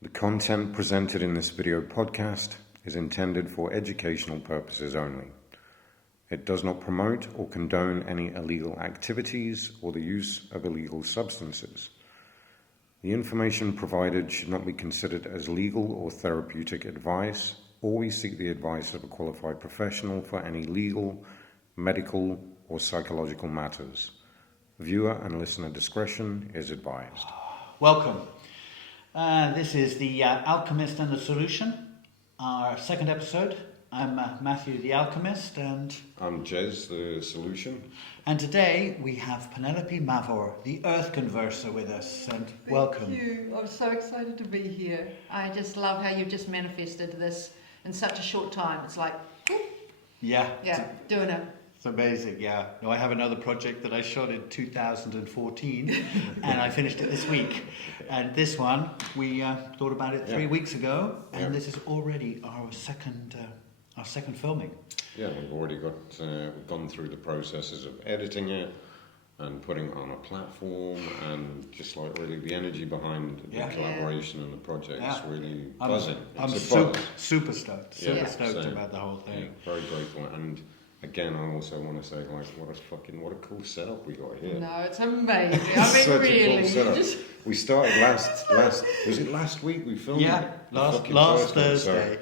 The content presented in this video podcast is intended for educational purposes only. It does not promote or condone any illegal activities or the use of illegal substances. The information provided should not be considered as legal or therapeutic advice. Always seek the advice of a qualified professional for any legal, medical, or psychological matters. Viewer and listener discretion is advised. Welcome. This is the Alchemist and The Soulution, our second episode. I'm Matthew the Alchemist, and I'm Jez the Solution. And today we have Penelope Mavor, the Earth Converser, with us. And welcome. Thank you. I'm so excited to be here. I just love how you've just manifested this in such a short time. It's like, whoop, Yeah, doing it. it's amazing. Yeah. No, I have another project that I shot in 2014, and I finished it this week. And this one we thought about it 3 weeks ago, and this is already our second filming. Yeah, we've already gone through the processes of editing it and putting it on a platform, and just like really the energy behind the collaboration and the project is really buzzing. I'm super stoked. Super stoked about the whole thing. Yeah, very grateful. And again, I also want to say, like, what a cool setup we got here. No, it's amazing. I mean, Such really. a cool setup. We started last was it last week we filmed? Yeah, it? last Thursday. So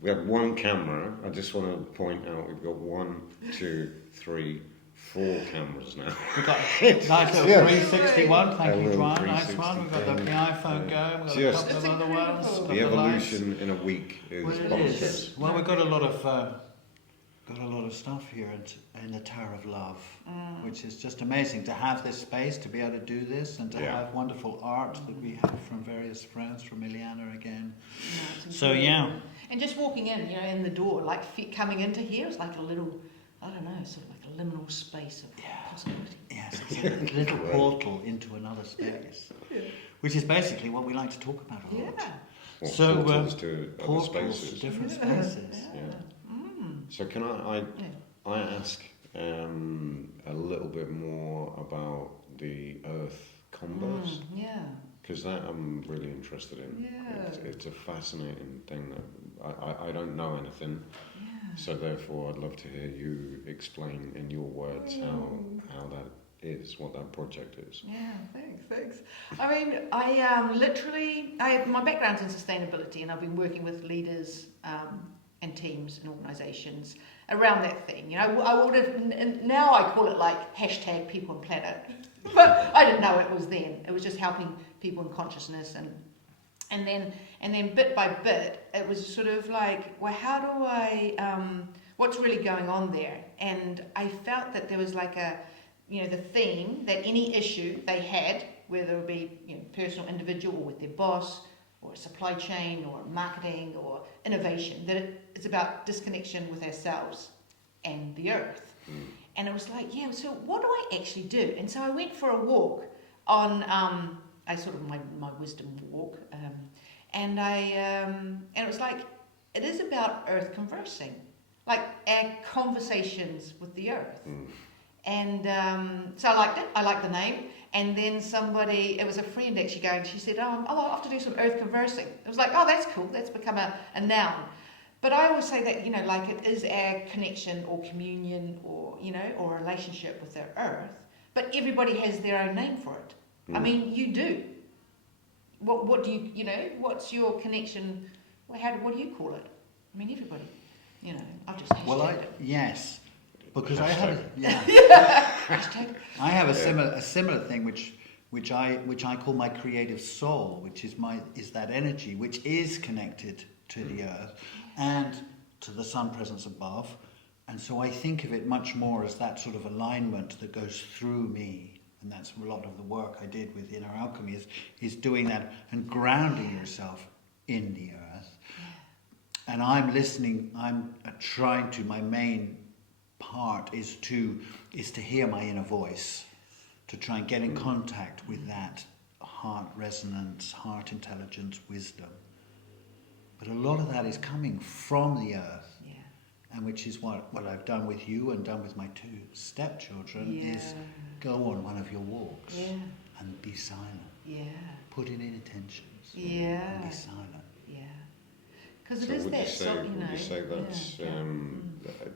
we had one camera. I just want to point out we've got 1, 2, 3, 4 cameras now. We've got a nice little 361, thank you, Dwan, Hello, nice one. We've got the iPhone going, we've got a couple of other ones. The evolution in a week is bonkers. Well, we've got a lot of stuff here in the Tower of Love, which is just amazing to have this space, to be able to do this, and to have wonderful art that we have from various friends, from Ileana again. So And just walking in the door, like coming into here, it's like a little, I don't know, sort of like a liminal space of possibility. Yes, it's a little portal into another space, which is basically what we like to talk about a lot. Well, So portals to other portals spaces. to different spaces. So can I ask a little bit more about the Earth Converser? Because that I'm really interested in. It's a fascinating thing that I don't know anything. So therefore I'd love to hear you explain in your words how that is, what that project is. Yeah, thanks. I mean, my background's in sustainability, and I've been working with leaders and teams and organisations around that thing. I would have, now I call it like hashtag people and planet, but I didn't know it was then. It was just helping people in consciousness, and then bit by bit, it was sort of like, well, how do I, what's really going on there? And I felt that there was like the theme that any issue they had, whether it be personal, individual, or with their boss, or a supply chain, or marketing, or innovation, that it's about disconnection with ourselves and the earth. And it was like, so what do I actually do? And so I went for a walk on, my wisdom walk, and it was like, it is about earth conversing, like our conversations with the earth. And so I liked it. I liked the name. And then it was a friend actually going, she said, I'll have to do some earth conversing. It was like, oh, that's cool. That's become a noun. But I always say that, like it is our connection or communion or relationship with the earth. But everybody has their own name for it. I mean, you do. What do you, what's your connection? What do you call it? I mean, everybody, I've just hashtagged it. Yes. Because I have I have a similar thing which I call my creative soul, which is that energy which is connected to the earth and to the sun presence above, and so I think of it much more as that sort of alignment that goes through me, and that's a lot of the work I did with Inner Alchemy is doing that and grounding yourself in the earth. And I'm listening. My main part is to hear my inner voice, to try and get in contact with that heart resonance, heart intelligence, wisdom. But a lot of that is coming from the earth, and which is what I've done with you and done with my 2 stepchildren is go on one of your walks and be silent. Put in intention. Yeah. And be silent. Yeah. Because it So is would that, you say, you know. would you say that's yeah.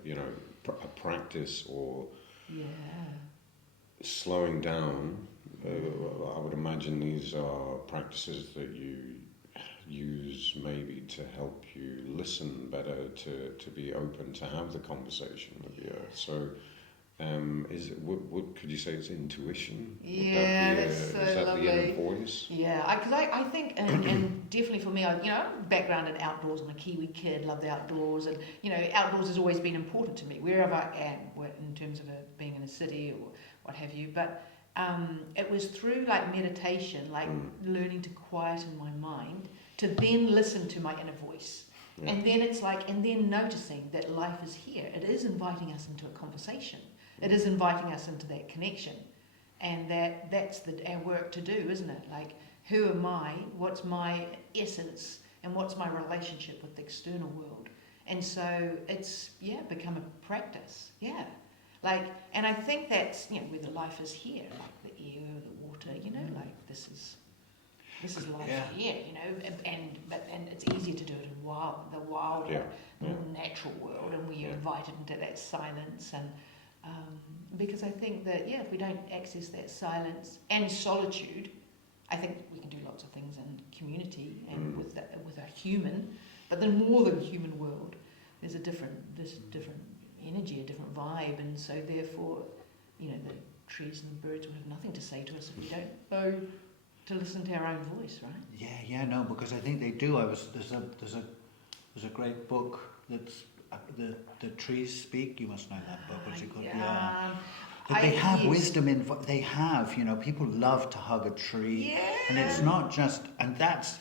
you know, a practice or Yeah. slowing down? I would imagine these are practices that you use maybe to help you listen better, to be open to have the conversation with the earth. So is it, could you say it's intuition? Yeah, that's so is that lovely. the inner voice? Yeah, because I think, and definitely for me, background in outdoors. I'm a Kiwi kid, love the outdoors, and outdoors has always been important to me wherever I am, in terms of being in a city or what have you. But it was through like meditation, like learning to quieten my mind, to then listen to my inner voice. Yeah. And then it's like, and then noticing that life is here. It is inviting us into a conversation. It is inviting us into that connection. And that's our work to do, isn't it? Like, who am I? What's my essence? And what's my relationship with the external world? And so it's, become a practice. Yeah. Like, and I think that's, whether life is here, like the air, the water, like this is life here, and it's easier to do it in the wild, more natural world, and we are invited into that silence, and because I think that if we don't access that silence and solitude, I think we can do lots of things in community and with a human, but then more than human world, there's a different energy, a different vibe, and so therefore, the trees and the birds would have nothing to say to us if we don't know to listen to our own voice, right? No, because I think they do. There's a great book that's the trees speak. You must know that book. What's it called? Yeah. But they have wisdom in. They have, people love to hug a tree, and it's not just. And that's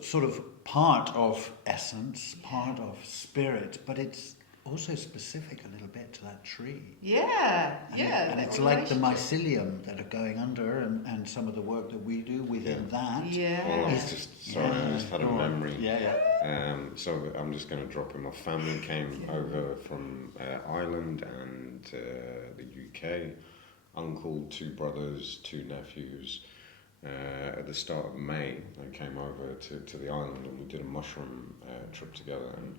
sort of part of essence, part of spirit, but it's also specific a little bit to that tree. And it's like the mycelium that are going under, and some of the work that we do within that. Well, I just had a memory. So I'm just going to drop in. My family came over from Ireland and the UK. Uncle, 2 brothers, 2 nephews. At the start of May, they came over to the island, and we did a mushroom trip together. And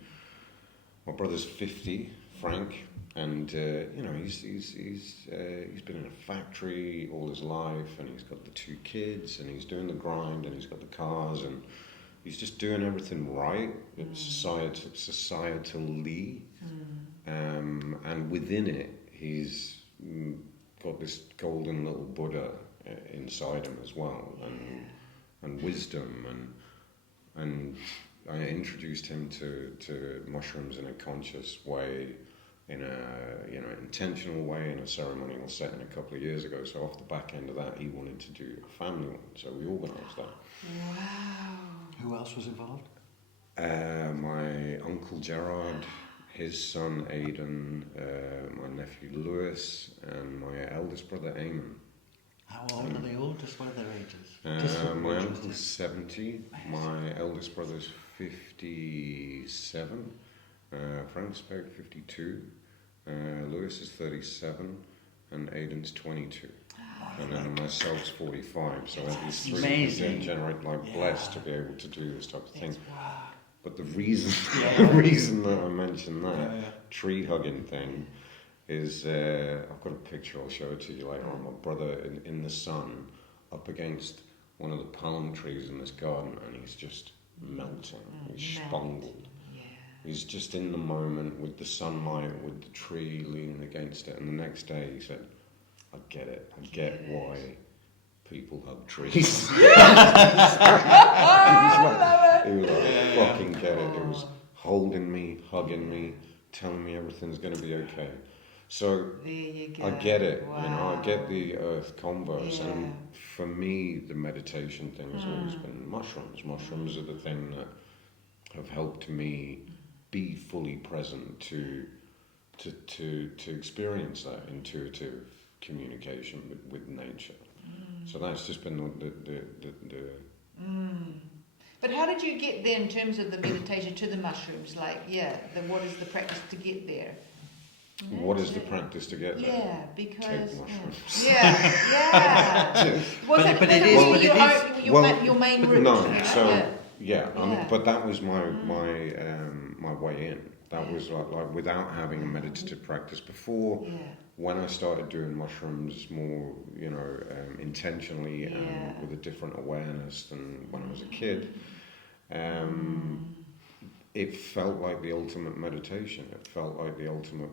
my brother's 50, Frank, and he's been in a factory all his life, and he's got the 2 kids, and he's doing the grind, and he's got the cars, and he's just doing everything right. It's societally, and within it, he's got this golden little Buddha inside him as well, and wisdom, and I introduced him to mushrooms in a conscious way, in a intentional way, in a ceremonial setting a couple of years ago. So off the back end of that, he wanted to do a family one, so we organised that. Wow. Who else was involved? My uncle Gerard, his son Aidan, my nephew Lewis, and my eldest brother Eamon. How old are they all? Just what are their ages? My uncle's 70, my eldest brother's 57, Frank's about 52, Lewis is 37, and Aidan's 22. And then myself's 45, so these 3 generate blessed to be able to do this type of thing. Wow. But the reason that I mentioned that tree hugging thing is I've got a picture, I'll show it to you later on. My brother in the sun up against one of the palm trees in this garden, and he's just melting. He's spangled. He's just in the moment with the sunlight, with the tree leaning against it. And the next day he said, I get it. I get why people hug trees. He was like, fucking get it. It was holding me, hugging me, telling me everything's going to be okay. So I get it, I get the Earth Converser, and for me the meditation thing has always been mushrooms. Mushrooms are the thing that have helped me be fully present to experience that intuitive communication with nature. So that's just been the But how did you get there in terms of the meditation to the mushrooms? Like, what is the practice to get there? What is the practice to get there? Yeah, because Take mushrooms. yeah. Was But it is your main route? No, you know? so yeah, I mean, Yeah. but that was my way in. That was like without having a meditative practice before. Yeah. When I started doing mushrooms more, intentionally and with a different awareness than when I was a kid, it felt like the ultimate meditation. It felt like the ultimate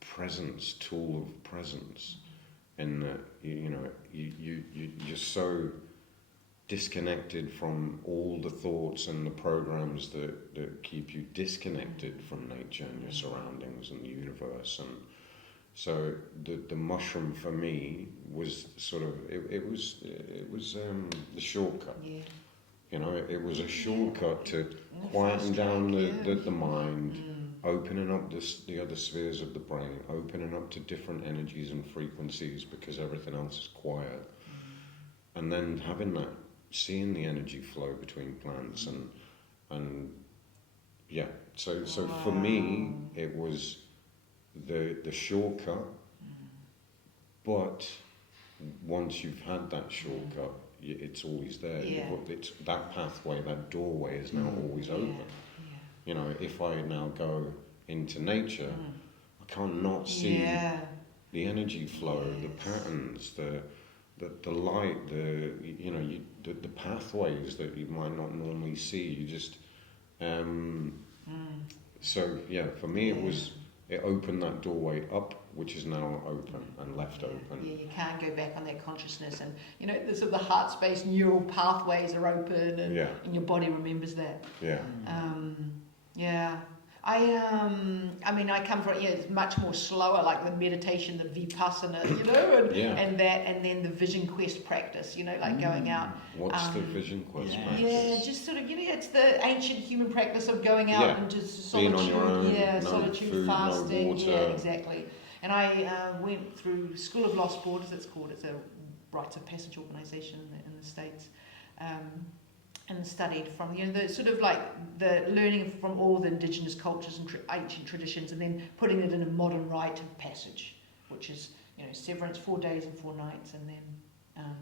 presence, tool of presence. In that, you're so disconnected from all the thoughts and the programs that keep you disconnected from nature and your surroundings and the universe. And so the mushroom for me was sort of it was the shortcut. Yeah. It was a shortcut to quieten down the mind, opening up the other spheres of the brain, opening up to different energies and frequencies because everything else is quiet, and then having that, seeing the energy flow between plants and yeah. So for me, it was the shortcut, but once you've had that shortcut, it's always there. Yeah. It's that pathway, that doorway is now always open. If I now go into nature, I can't not see the energy flow, the patterns, the light, the pathways that you might not normally see. You just so yeah, for me it opened that doorway up, which is now open and left open. Yeah, you can't go back on that consciousness, and the sort of the heart space neural pathways are open, and your body remembers that. Yeah. Yeah. I come from it's much more slower, like the meditation, the vipassana, and then the vision quest practice, like going out. What's the vision quest practice? Yeah, just sort of it's the ancient human practice of going out and just solitude, being on your own, no solitude, food, fasting, no water. yeah, exactly. And I went through School of Lost Borders. It's called. It's a rites of passage organisation in the States. And studied from the sort of like the learning from all the indigenous cultures and ancient traditions, and then putting it in a modern rite of passage, which is severance, 4 days and 4 nights, and then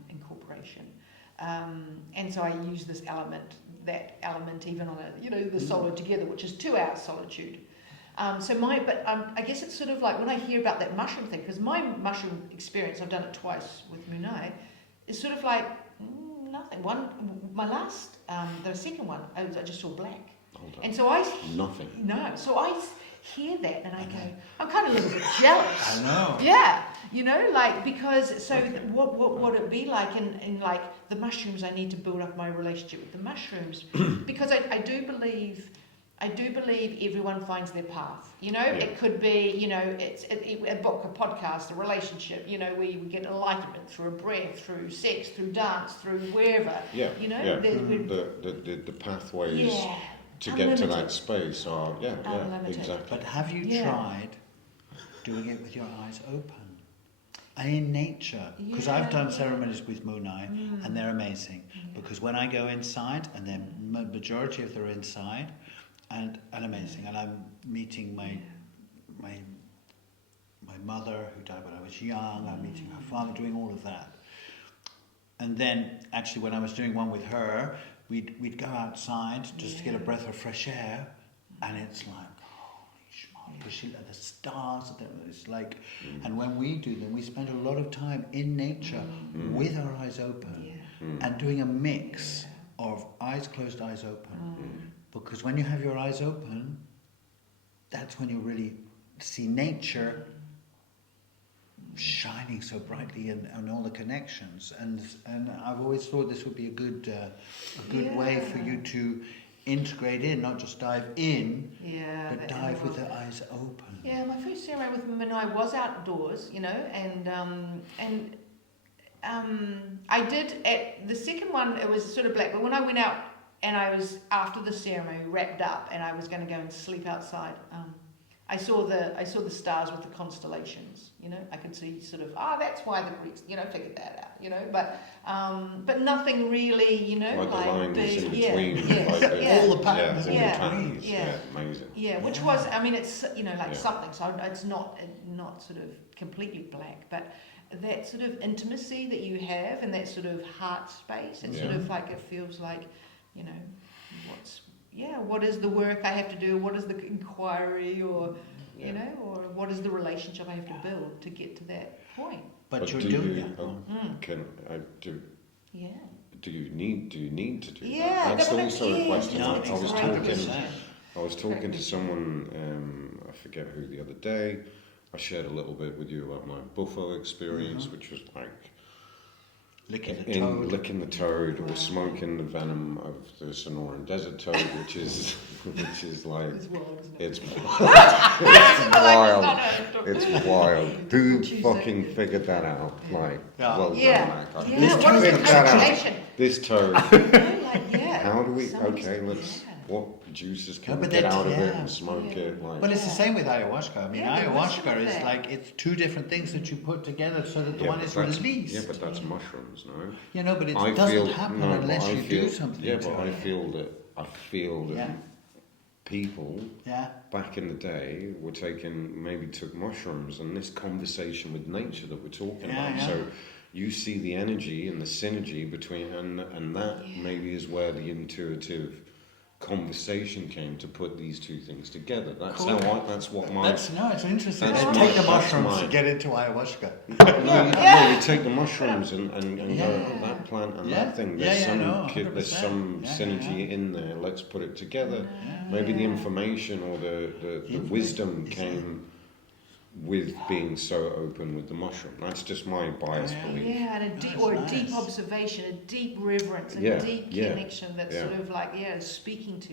incorporation. And so I use that element even on the solo together, which is 2 hours solitude. I guess it's sort of like when I hear about that mushroom thing, because my mushroom experience, I've done it twice with Munai, is sort of like nothing. My last, the second one, I just saw black. And so nothing. No, so I hear that and I go, I'm kind of a little bit jealous. I know. Yeah, because what would it be like in like the mushrooms? I need to build up my relationship with the mushrooms because I do believe everyone finds their path. It could be, it's a book, a podcast, a relationship. We get enlightenment through a breath, through sex, through dance, through wherever. The pathways to get to that space are exactly. But have you tried doing it with your eyes open? And in nature, because I've done ceremonies with Munai and they're amazing. Because when I go inside, and the majority of them are inside. And amazing, and I'm meeting my mother who died when I was young. I'm meeting her father, doing all of that. And then, actually, when I was doing one with her, we'd go outside just to get a breath of fresh air, and it's like holy schmoly, because the stars. It's like, and when we do them, we spend a lot of time in nature with our eyes open and doing a mix of eyes closed, eyes open. Because when you have your eyes open, that's when you really see nature shining so brightly and all the connections. And I've always thought this would be a good way for you to integrate in, not just dive in, but dive with the eyes open. Yeah, my first ceremony with Munai was outdoors, and I did at the second one. It was sort of black, but when I went out. And I was, after the ceremony, wrapped up and I was going to go and sleep outside. I saw the stars with the constellations. You know, I could see sort of that's why the Greeks figured that out. You know, but nothing really. You know, like the lines big, in between, all the patterns in yeah, between. yeah, Amazing. Yeah, which was, I mean, it's something. So it's not sort of completely black, but that sort of intimacy that you have and that sort of heart space. It's sort of like it feels like, what is the work I have to do? What is the inquiry, or or what is the relationship I have to build to get to that point? But you're doing it. Can I do? Yeah. Do you need to do Yeah, that? That's also a question. No, I was talking to someone, I forget who, the other day. I shared a little bit with you about my buffo experience, which was like licking the toad or smoking the venom of the Sonoran desert toad, which is like it's wild. It's wild. Who fucking figured that out? Like, well done, Mac. What is the transformation? This toad. How do we? Okay, let's. What juices can we get out of it and smoke it? Like, well, it's the same with ayahuasca. I mean, ayahuasca is like, it's two different things that you put together so that the one is released. Yeah, but that's mushrooms, no? You know, but it doesn't happen unless you do something. Yeah, but I feel that people back in the day took mushrooms, and this conversation with nature that we're talking about. Yeah. So you see the energy and the synergy between, and that maybe is where the intuitive conversation came to put these two things together. That's cool. It's interesting. Take the mushrooms to get into ayahuasca. You take the mushrooms and go, that plant and that thing, there's some synergy in there, let's put it together. Maybe the information or the wisdom came with being so open with the mushroom. That's just my biased belief. Yeah, and a deep observation, a deep reverence, a deep connection that's sort of like speaking to.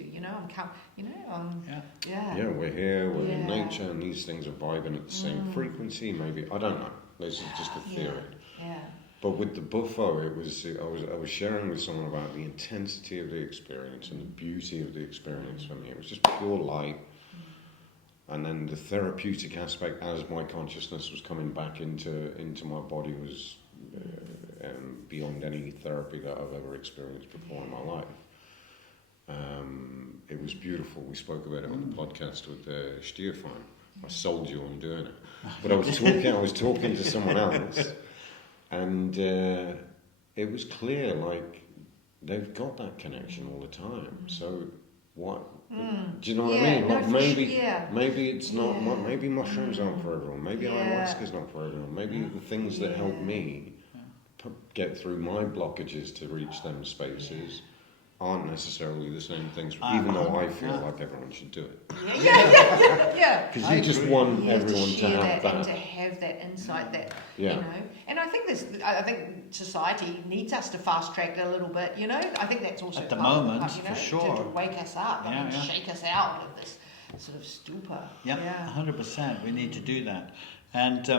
We're here, we're in nature, and these things are vibing at the same frequency. Maybe I don't know. This is just a theory. Yeah. But with the buffo, I was sharing with someone about the intensity of the experience and the beauty of the experience for me. It was just pure light. And then the therapeutic aspect, as my consciousness was coming back into my body, was beyond any therapy that I've ever experienced before in my life. It was beautiful. We spoke about it on the podcast with Stefan. I sold you on doing it, but I was talking to someone else, and it was clear, like, they've got that connection all the time. So what? Do you know what I mean? Like maybe it's not. Maybe mushrooms aren't for everyone. Maybe ayahuasca's not for everyone. Maybe the things that help me get through my blockages to reach them spaces aren't necessarily the same things. Even though I feel like everyone should do it. Yeah. Because you just want everyone to have that and to have that insight that you know. And I think society needs us to fast track it a little bit. You know, I think that's also at the moment for sure to wake us up and shake us out of this sort of stupor. 100%. We need to do that. And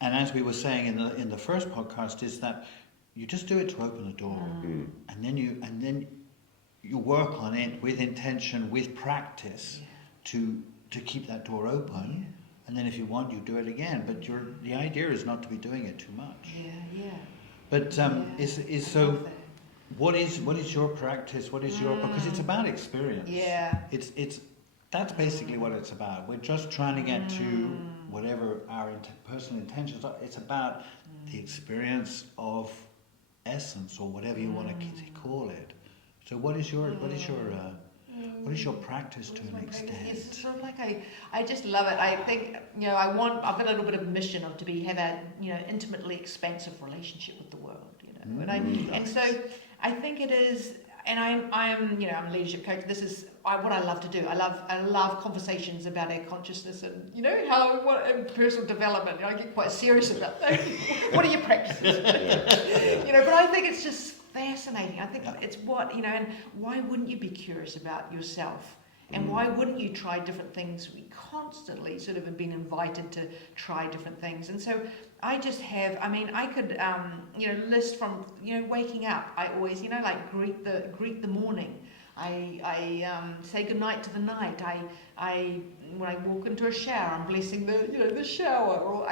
as we were saying in the first podcast, is that you just do it to open the door, and then you work on it with intention, with practice, to keep that door open. And then if you want, you do it again. But the idea is not to be doing it too much. But what is your practice? What is your, because it's about experience. It's that's basically what it's about. We're just trying to get to whatever our personal intentions are. It's about the experience of essence, or whatever you want to call it. So what is your practice to an extent? It's sort of like I just love it. I think I've got a little bit of a mission of have a intimately expansive relationship with the world. And so I think it is. And I'm a leadership coach. This is what I love to do. I love conversations about our consciousness and and personal development. I get quite serious about that. What are your practices? But I think it's just fascinating. I think it's and why wouldn't you be curious about yourself? And why wouldn't you try different things? We constantly sort of have been invited to try different things. And so I just have, I could, list from, waking up. I always, greet the morning. I say goodnight to the night. When I walk into a shower, I'm blessing the shower, or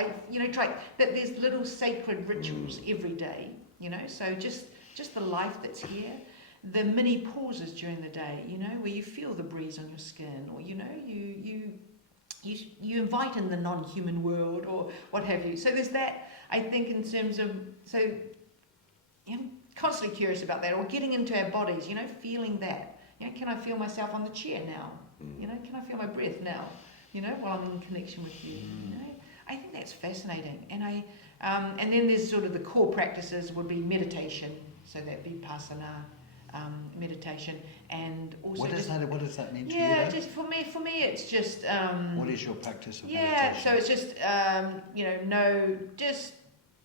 try that. There's little sacred rituals every day, So just the life that's here, the mini pauses during the day, where you feel the breeze on your skin, or you invite in the non-human world, or what have you. So there's that. I think in terms of I'm constantly curious about that, or getting into our bodies, feeling that. Can I feel myself on the chair now? Can I feel my breath now? While I'm in connection with you. I think that's fascinating. And and then there's sort of the core practices would be meditation, so that vipassana meditation, and also what does that mean to you? Yeah, just for me, it's just. What is your practice of meditation? meditation? So it's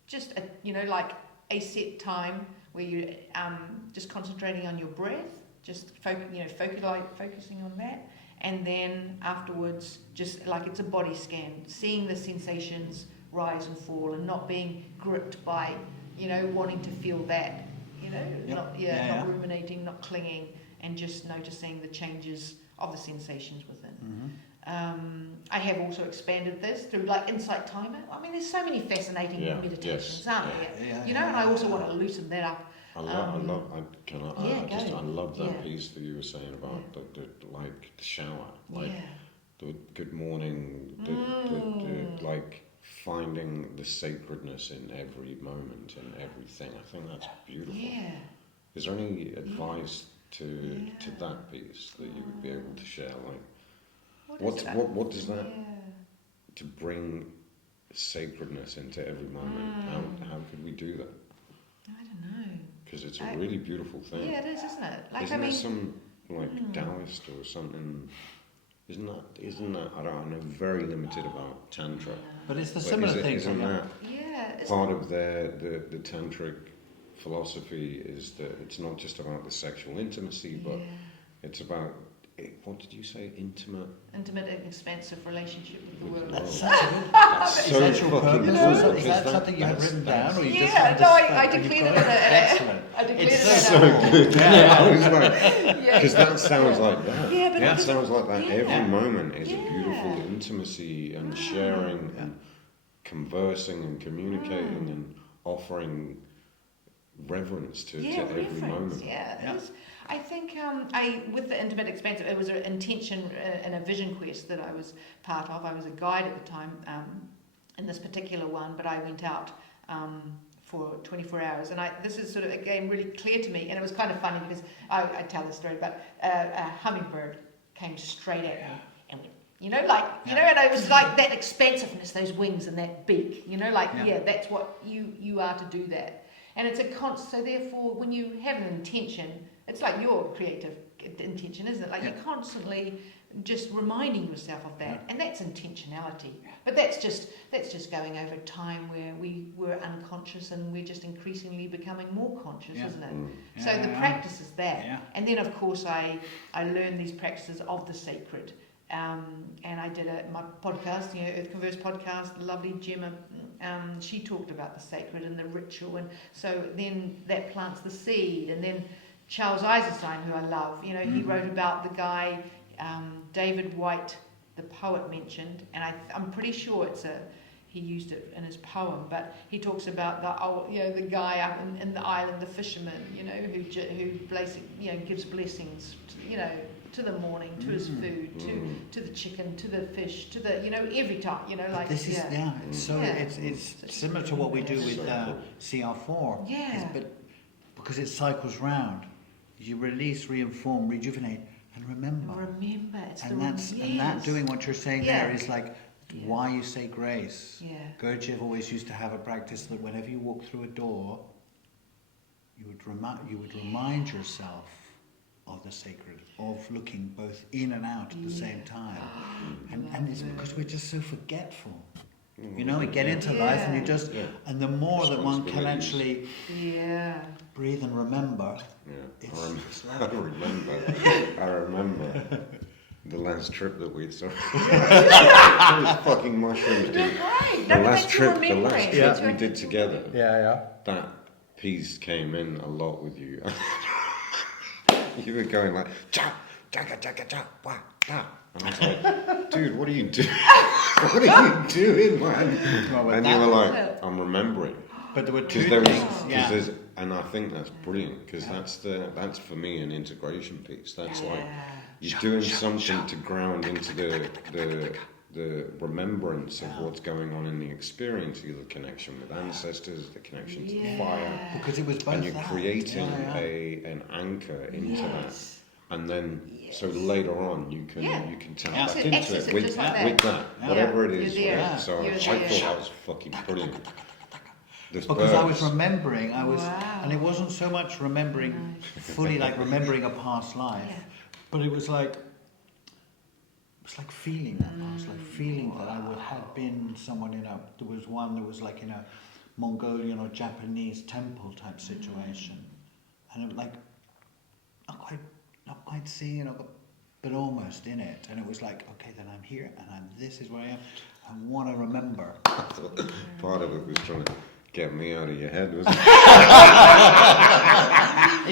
just like a set time where you just concentrating on your breath, just focusing on that, and then afterwards, just like it's a body scan, seeing the sensations rise and fall, and not being gripped by, wanting to feel that, not ruminating, not clinging, and just noticing the changes of the sensations within. I have also expanded this through like Insight Timer. I mean, there's so many fascinating meditations, aren't there? And I also want to loosen that up. I love that piece that you were saying about the shower, the good morning, the like finding the sacredness in every moment and everything. I think that's beautiful. Yeah. Is there any advice to that piece that you would be able to share? Like, what does that to bring sacredness into every moment? How could we do that? I don't know. Because it's a really beautiful thing. Yeah, it is, isn't it? There some Taoist or something? Isn't that? I know very limited about Tantra. But it's the similar thing. Isn't that part of the tantric philosophy? Is that it's not just about the sexual intimacy, but it's about. What did you say? Intimate and expansive relationship with the world. That's such a good. Is that your purpose? Is that something you have written down, or you just? I declared it. Excellent. I declared it. It's so good. I was like, because that sounds like that. Yeah, but that sounds like that. Every moment is a beautiful intimacy and sharing and conversing and communicating and offering reverence to every moment. Yeah. I think with the Intimate Expansive, it was an intention and a vision quest that I was part of. I was a guide at the time in this particular one, but I went out for 24 hours. And this is sort of, again, really clear to me. And it was kind of funny because I tell this story, but a hummingbird came straight at me and went, and it was like that expansiveness, those wings and that beak, that's what you are to do that. And it's so therefore, when you have an intention, it's like your creative intention, isn't it? Like you're constantly just reminding yourself of that, and that's intentionality. But that's just going over time where we were unconscious and we're just increasingly becoming more conscious, isn't it? So the practice is that, and then of course I learned these practices of the sacred, and I did my podcast, Earth Converser podcast. The lovely Gemma, she talked about the sacred and the ritual, and so then that plants the seed, and then. Charles Eisenstein, who I love, he wrote about the guy David White, the poet, mentioned, and I'm pretty sure he used it in his poem, but he talks about the guy up in the island, the fisherman, who gives blessings, to the morning, to his food, to the chicken, to the fish, to the every time, This is it's similar to what we do with CR4. Yeah. But because it cycles round. You release, reinform, rejuvenate, and remember. And that doing what you're saying there is like why you say grace. Yeah. Gurdjieff always used to have a practice that whenever you walk through a door, you would remind yourself of the sacred, of looking both in and out at the same time. And it's because we're just so forgetful. We get into life and you just, and the more that one can actually breathe and remember, I remember the last trip that we saw. Those fucking mushrooms, dude. The last trip we did together. That piece came in a lot with you. You were going like, cha, chaka, chaka, cha, wah, da. And I was like, dude, what are you doing? What are you doing, man? Well, And you were like, I'm remembering. But there were two Because things. Yeah. and I think that's brilliant, because that's for me an integration piece. That's like you're doing something to ground into the remembrance of what's going on in the experience, either the connection with ancestors, the connection to the fire, Because it was both and you're that. creating an anchor into that. And then, so later on, you can tap back into it with that, whatever it is. You're there. Right? So I thought that was fucking brilliant. Because I was remembering, and it wasn't so much remembering fully, like remembering a past life, but it was like feeling that past life, feeling that I had been someone there was one that was like in a Mongolian or Japanese temple type situation, and it was like not quite seeing, but almost in it, and it was like, okay, then I'm here, and this is where I am. I want to remember. Part of it was trying to get me out of your head, wasn't it?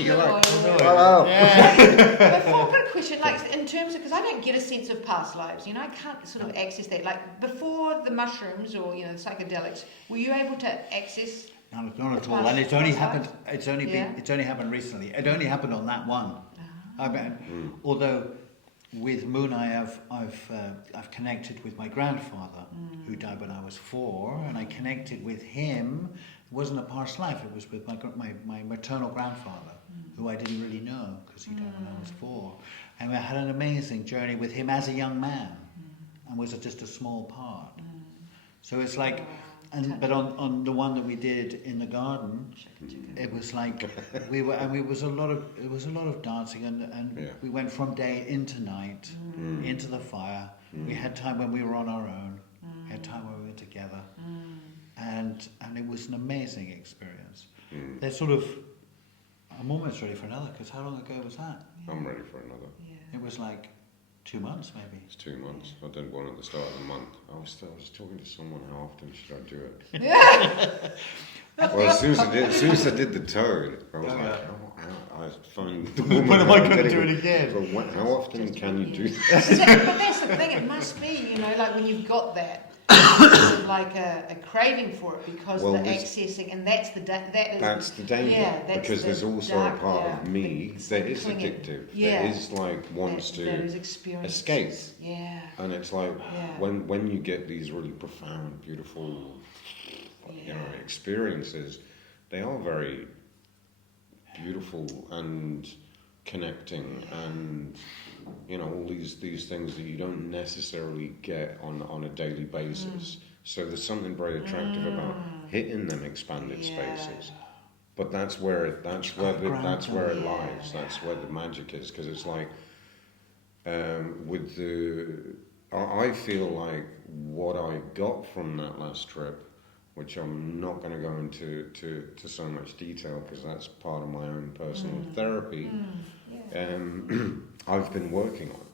You're like, hello. Before I've got a question, like in terms of, because I don't get a sense of past lives, I can't sort of access that. Like before the mushrooms or the psychedelics, were you able to access? Not at all, and it's only happened. It's only happened recently. It only happened on that one. I mean, although with Moon, I've connected with my grandfather, who died when I was 4, and I connected with him. It wasn't a past life; it was with my maternal grandfather, who I didn't really know because he died when I was 4, and I had an amazing journey with him as a young man, and was just a small part. So it's like. But on the one that we did in the garden, it was like it was a lot of dancing, and we went from day into night, into the fire. We had time when we were on our own. We had time when we were together, and it was an amazing experience. There's sort of, I'm almost ready for another, because how long ago was that? I'm ready for another. It was like 2 months, maybe. It's 2 months. I did one at the start of the month. I was talking to someone. How often should I do it? Well, as soon as I did the toad, I was like, I find the woman. When am I going to do it again? Well, how often can you do this? But that's the thing. It must be, like when you've got that. Sort of like a craving for it, because the accessing, and that's the danger. Yeah, because there's also a part of me that is addictive. That is like wants to escape. Yeah. And it's like when you get these really profound, beautiful, experiences, they are very beautiful and connecting, and all these things that you don't necessarily get on a daily basis. So there's something very attractive about hitting them expanded spaces. But that's where it lies. That's where the magic is, because it's like I feel like what I got from that last trip, which I'm not going to go into to so much detail because that's part of my own personal therapy. I've been working on,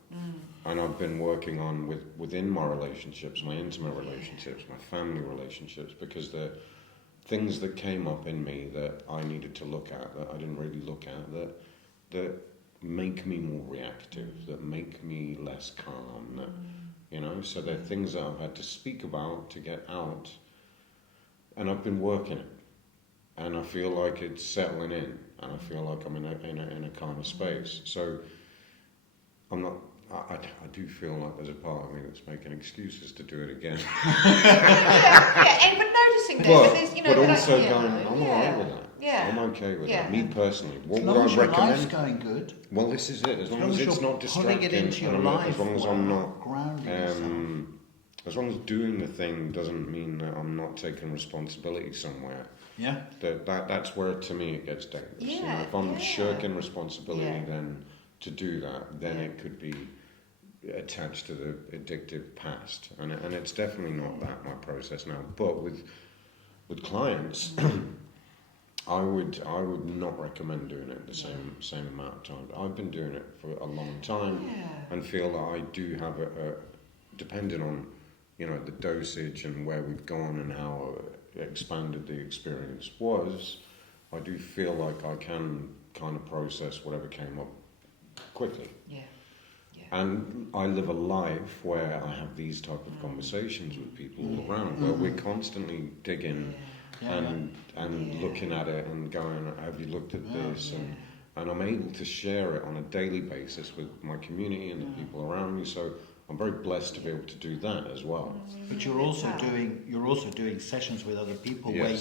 and I've been working on within my relationships, my intimate relationships, my family relationships, because the things that came up in me that I needed to look at, that I didn't really look at, that make me more reactive, that make me less calm, that, so they're things that I've had to speak about to get out, and I've been working it, and I feel like it's settling in, and I feel like I'm in a kind of space. So I'm not. I do feel like there's a part of me that's making excuses to do it again. But noticing that, but also going, I'm alright with that. Yeah. I'm okay with that. Me personally, what would as long as I your recommend? life's going good. Well, this is it. As long as it's not distracting, it into your life, as long as I'm not grounding yourself. as long as doing the thing doesn't mean that I'm not taking responsibility somewhere. Yeah. That's where, to me, it gets dangerous. Yeah, if I'm shirking responsibility, then to do that, then it could be attached to the addictive past, and it's definitely not that my process now. But with clients, I would not recommend doing it the same amount of time. I've been doing it for a long time, and feel that I do have depending on the dosage and where we've gone and how expanded the experience was, I do feel like I can kind of process whatever came up quickly. Yeah. Yeah. And I live a life where I have these type of conversations with people all around, where we're constantly digging and looking at it and going, have you looked at this? And I'm able to share it on a daily basis with my community and the people around me. So I'm very blessed to be able to do that as well. But you're also doing sessions with other people Yes. where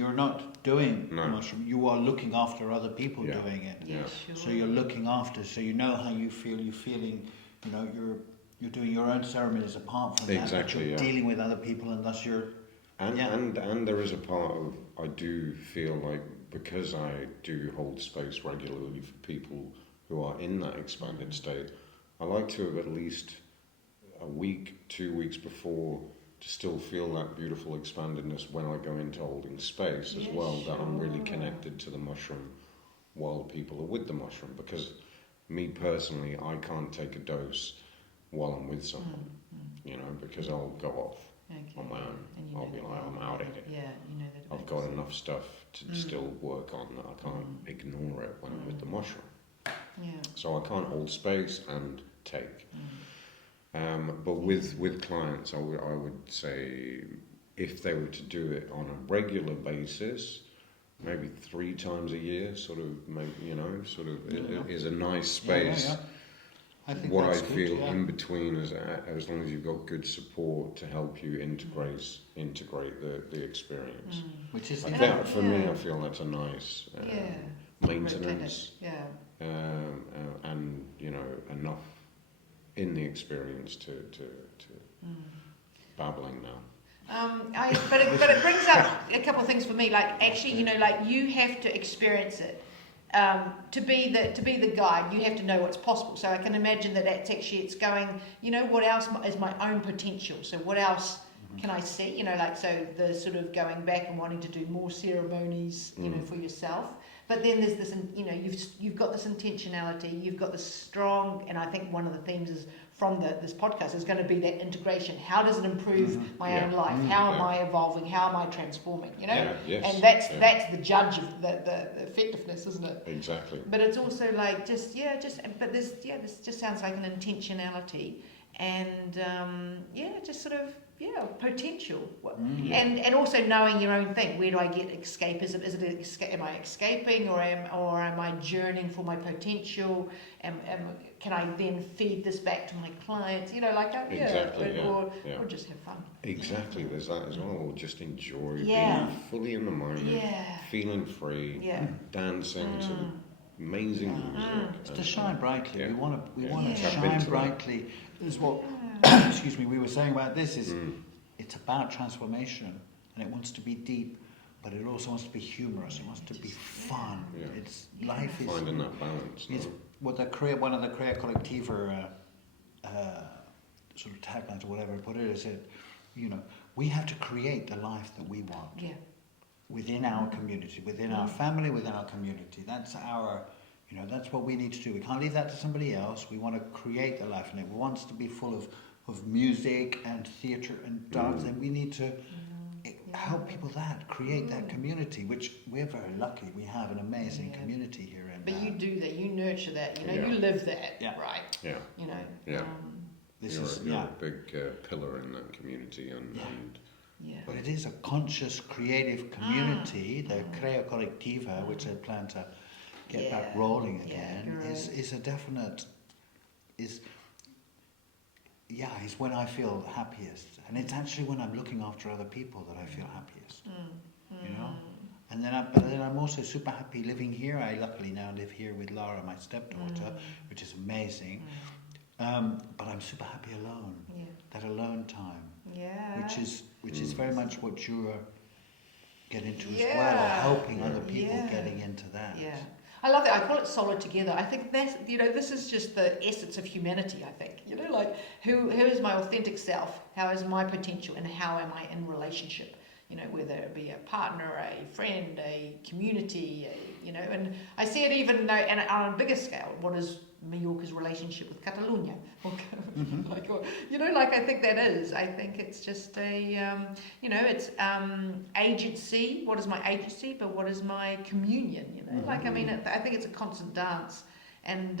you're not doing No. mushroom. You are looking after other people doing it. Yeah. Sure. So you're looking after. So you know how you feel. You're feeling. You know you're doing your own ceremonies apart from that. But Exactly, you're yeah. dealing with other people, and thus you're. And there is a part of, I do feel like, because I do hold space regularly for people who are in that expanded state, I like to have at least a week, 2 weeks before to still feel that beautiful expandedness when I go into holding space as well, that I'm really connected to the mushroom while people are with the mushroom. Because me personally, I can't take a dose while I'm with someone, you know, because I'll go off. Okay. On my own, And you I'll know be that like, I'm out of here. Yeah, you know that. I've got enough stuff to still work on that I can't ignore it when I'm with the mushroom. Yeah. So I can't hold space and take. But with clients, I would say if they were to do it on a regular basis, maybe 3 times a year, sort of, is a nice space. I think What I that's good, feel in between is, as long as you've got good support to help you integrate the experience. Which is I think for me, I feel that's a nice maintenance, and enough in the experience to babbling now. But it brings up a couple of things for me. Like actually, like you have to experience it. To be the guide, you have to know what's possible. So I can imagine that's actually, it's going, what else is my own potential? So what else can I see? So the sort of going back and wanting to do more ceremonies, for yourself. But then there's this, you've got this intentionality, you've got this strong, and I think one of the themes is from this podcast is going to be that integration. How does it improve my own life? How am I evolving? How am I transforming? And that's the judge of the effectiveness, isn't it? Exactly. But it's also like this just sounds like an intentionality and just sort of potential, and also knowing your own thing. Where do I get escape? Am I escaping, or am I journeying for my potential? Can I then feed this back to my clients? Or just have fun. Exactly, there's that as well. Or just enjoy being fully in the moment, feeling free, dancing to amazing music. To shine brightly. We want to Tap shine into brightly. Is what excuse me, we were saying about this is it's about transformation, and it wants to be deep, but it also wants to be humorous. It wants to be fun. It's life is finding that balance. It's what one of the Crea Collectiva sort of taglines or whatever put it is that we have to create the life that we want. Yeah. Within our community, within our family, within our community. That's our, that's what we need to do. We can't leave that to somebody else. We want to create the life, and it wants to be full of music and theatre and dance, and we need to help people create that community, which we're very lucky. We have an amazing community here. But you do that, you nurture that, you live that, right? Yeah. You're a big pillar in that community, But it is a conscious, creative community. The Crea Collectiva, which I plan to get back rolling again, is a definite is when I feel happiest, and it's actually when I'm looking after other people that I feel happiest. And then I'm also super happy living here. I luckily now live here with Laura, my stepdaughter, which is amazing. But I'm super happy alone. That alone time. Which is very much what you get into as well, helping other people getting into that. Yeah. I love it. I call it solid together. I think that's, this is just the essence of humanity, I think. Who is my authentic self? How is my potential? And how am I in relationship? Whether it be a partner, a friend, a community, and I see it even and on a bigger scale. What is Mallorca's relationship with Catalonia? I think that is. I think it's just a, it's agency. What is my agency? But what is my communion? I think it's a constant dance. And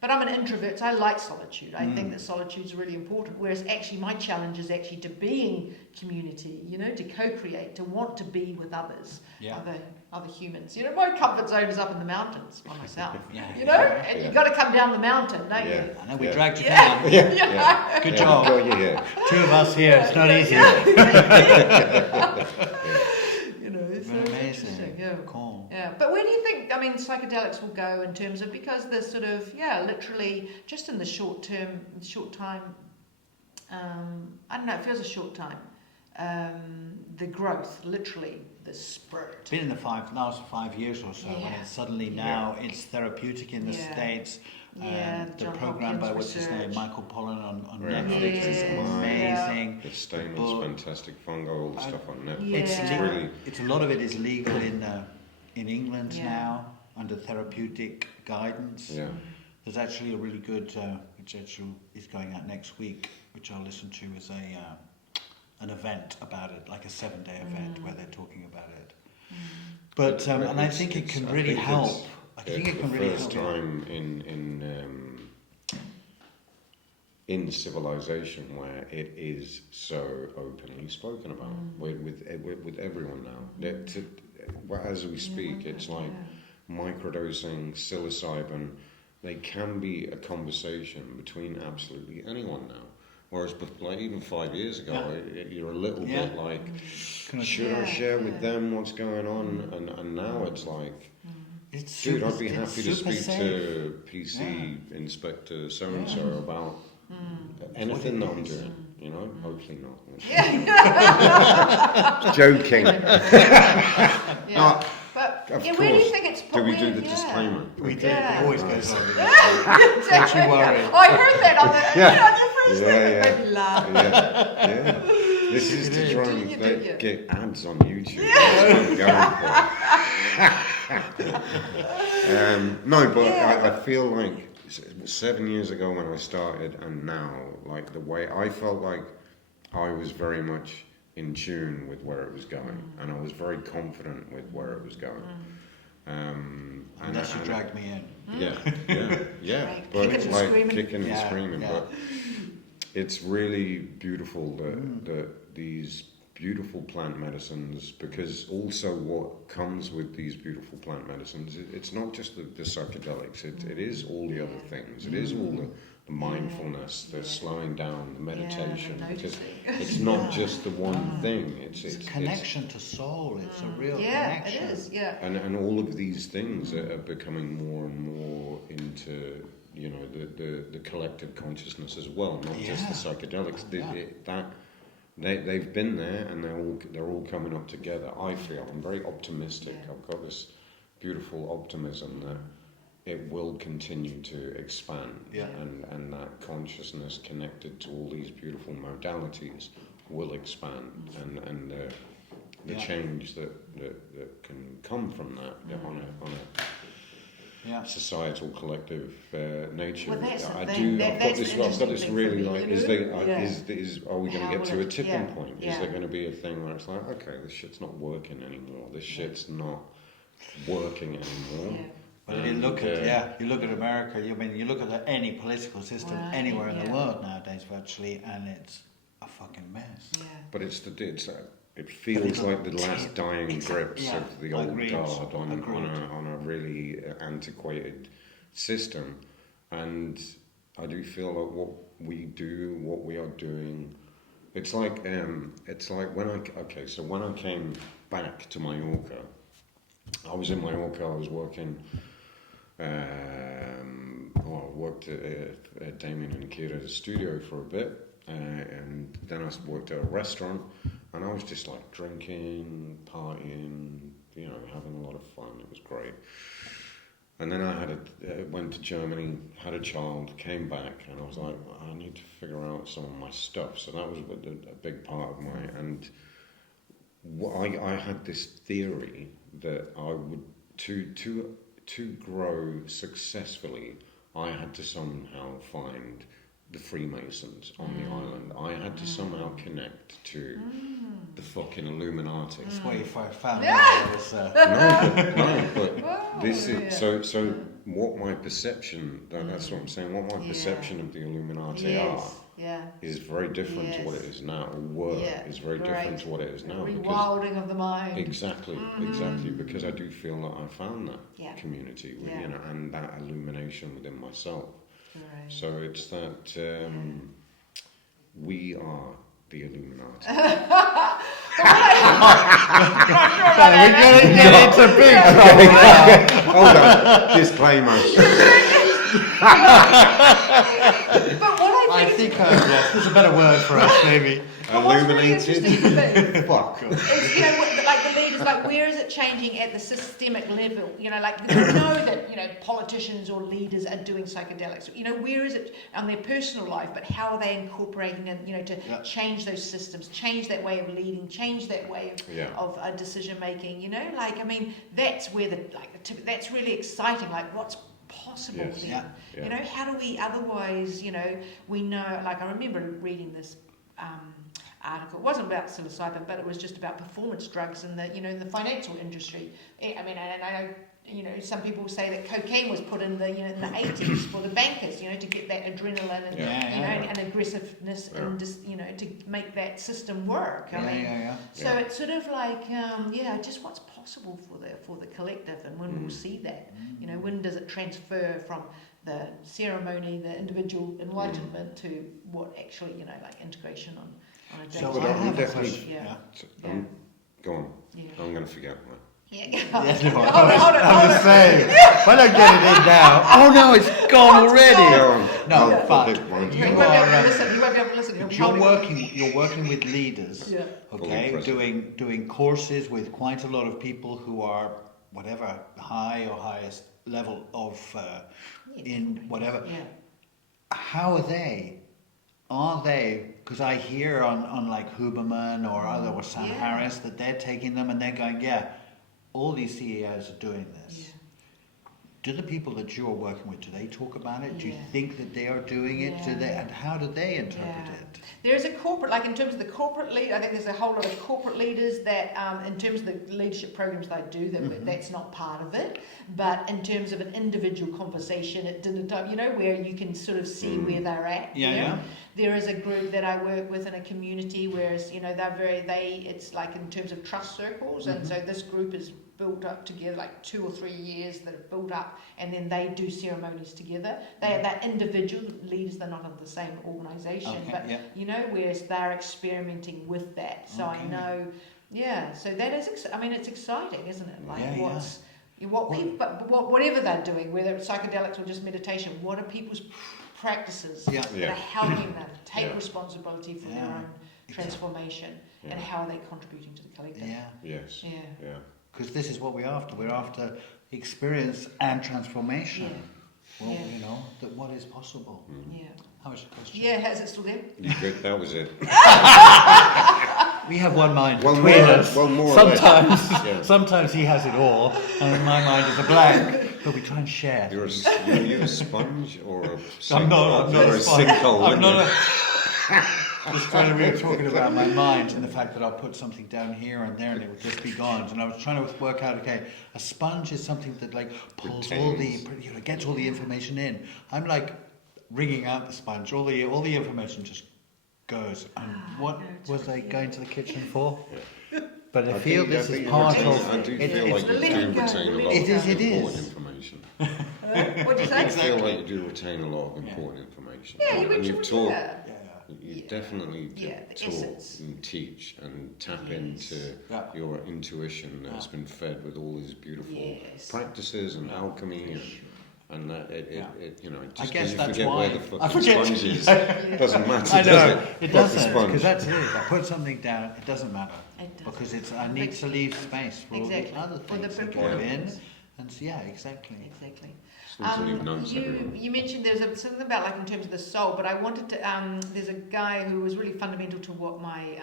but I'm an introvert, so I like solitude. I think that solitude is really important. Whereas actually, my challenge is actually to be in community. You know, to co-create, to want to be with others, other humans. You know, my comfort zone is up in the mountains by myself. You know, and you've got to come down the mountain, don't you? I know we dragged you down. Good job. Two of us here. It's not easy. You know, it's so amazing. interesting. Yeah. Cool. Yeah, but where do you think? I mean, psychedelics will go in terms of, because there's sort of literally just in the short time. I don't know. It feels a short time. The growth, literally, the spirit. It's been in the last 5 years or so, and it's suddenly now it's therapeutic in the States. The program by what's his name, Michael Pollan on Netflix is amazing. The Stamen's fantastic fungal stuff on Netflix. It's a lot of it is legal in England now under therapeutic guidance. Yeah. There's actually a really good, which actually is going out next week, which I'll listen to as an event about it, like a 7-day event where they're talking about it. But and I think it can really help. I think it can really help. It's the first time in civilization where it is so openly spoken about with everyone now. As we speak, it's like microdosing, psilocybin. They can be a conversation between absolutely anyone now. Whereas, like even 5 years ago, you're a little bit like, should I share with them what's going on? And now it's like, dude, I'd be happy to speak to PC Inspector so and so about anything that I'm doing. You know, hopefully not. Joking. But of where course. do you think it's Do we do the disclaimer? We do. It always goes on. Don't you worry. I heard that on the first thing. It made me laugh. This is to try and get ads on YouTube. That's what I'm going for. No, but I feel like 7 years ago when I started and now, like the way I felt like I was very much in tune with where it was going, and I was very confident with where it was going. Unless you dragged me in. Yeah. But kicking like and screaming. Kicking and screaming. But it's really beautiful that these beautiful plant medicines, because also what comes with these beautiful plant medicines, it's not just the psychedelics, it is all the other things. It is all the mindfulness, the slowing down, the meditation, because it's not just the one thing. It's connection to soul. It's a real connection. connection. It is. Yeah. And all of these things are becoming more and more into, you know, the collective consciousness as well, not just the psychedelics. They've been there, and they're all coming up together. I feel I'm very optimistic. I've got this beautiful optimism that it will continue to expand, and that consciousness connected to all these beautiful modalities will expand, and the change that can come from that on a societal collective nature. Well, I've got this really like, are we going to get to a tipping point? Is there going to be a thing where it's like, okay, this shit's not working anymore. This shit's not working anymore. Well, you look at America. You look at any political system anywhere in the world nowadays, virtually, and it's a fucking mess. Yeah. But it feels like the last dying grips of the old guard on a really antiquated system, and I do feel like what we are doing, it's like when I came back to Mallorca, I was in Mallorca. I was working. I worked at Damien and Kira's studio for a bit, and then I worked at a restaurant, and I was just like drinking, partying, you know, having a lot of fun. It was great. And then I went to Germany, had a child, came back, and I was like, I need to figure out some of my stuff. So that was a big part of and I had this theory that I would to grow successfully, I had to somehow find the Freemasons on the island. I had to somehow connect to the fucking Illuminati. That's why you found No, but this is so. what my perception, that's what I'm saying, what my perception of the Illuminati are is very different to what it is now, is very different to what it is now. Rewilding of the mind. Exactly, because I do feel that I found that community, and that illumination within myself. Right. So it's that we are the Illuminati. We're going to get into big Hold on, disclaimer. But what I think yes, there's a better word for us, maybe. Illuminated. Fuck. Is, like the leaders, like where is it changing at the systemic level? Like we know that politicians or leaders are doing psychedelics. Where is it on their personal life? But how are they incorporating it? To change those systems, change that way of leading, change that way of decision making. That's where that's really exciting. Like what's possible then? How do we otherwise? We know. Like I remember reading this. Article. It wasn't about psilocybin, but it was just about performance drugs in the in the financial industry. And I know some people say that cocaine was put in the in the 80s for the bankers, to get that adrenaline and and aggressiveness and just to make that system work. So it's sort of like just what's possible for the collective, and when we'll see that. When does it transfer from the ceremony, the individual enlightenment to what actually like integration on a day. So I have a question. Go on. I'm going to forget that. I'm the same. If I don't get it in now, oh no, it's gone already. No, but you won't be able to listen. You're working with leaders, okay, doing courses with quite a lot of people who are whatever high or highest level of in whatever. How are they? Are they? Because I hear on like Huberman or Sam Harris that they're taking them and they're going, all these CEOs are doing this. Do the people that you're working with, do they talk about it? Do you think that they are doing it? Do they? And how do they interpret it? There's a corporate, like in terms of the corporate lead, I think there's a whole lot of corporate leaders that, in terms of the leadership programs they do, that's not part of it. But in terms of an individual conversation at dinner time, where you can sort of see where they're at. There is a group that I work with in a community where it's like in terms of trust circles, and so this group is built up together, like 2 or 3 years that have built up, and then they do ceremonies together. They're individual leaders, they're not in the same organisation, whereas they're experimenting with that. So I know, so that is, it's exciting, isn't it? Like whatever they're doing, whether it's psychedelics or just meditation, what are people's practices that are helping them take responsibility for their own transformation, and how are they contributing to the collective? Because this is what we're after. We're after experience and transformation. That what is possible. How is your question? Has it still there? Good, that was it. We have one mind between us. More Sometimes he has it all, and my mind is a blank. But we try and share. Are you a sponge or a sinkhole? I'm not a sponge. I'm not Just trying to be talking about my mind and the fact that I'll put something down here and there and it will just be gone. And I was trying to work out, okay, a sponge is something that like pulls all the, gets all the information in. I'm like wringing out the sponge. All the information just goes. And what was I going to the kitchen for? But I feel this is part of. I do feel like you do retain a lot of important information. What do you say? I feel like you do retain a lot of important information. And you've taught. You definitely talk and teach and tap into your intuition that's been fed with all these beautiful practices and alchemy and that I guess you that's forget why where the fucking sponge is. It doesn't matter, I know, does it? It doesn't, because that's it. I put something down, it doesn't matter. Because I need to leave space for all the other things that go in. And exactly. You mentioned there's something about like in terms of the soul, but I wanted to. There's a guy who was really fundamental to what my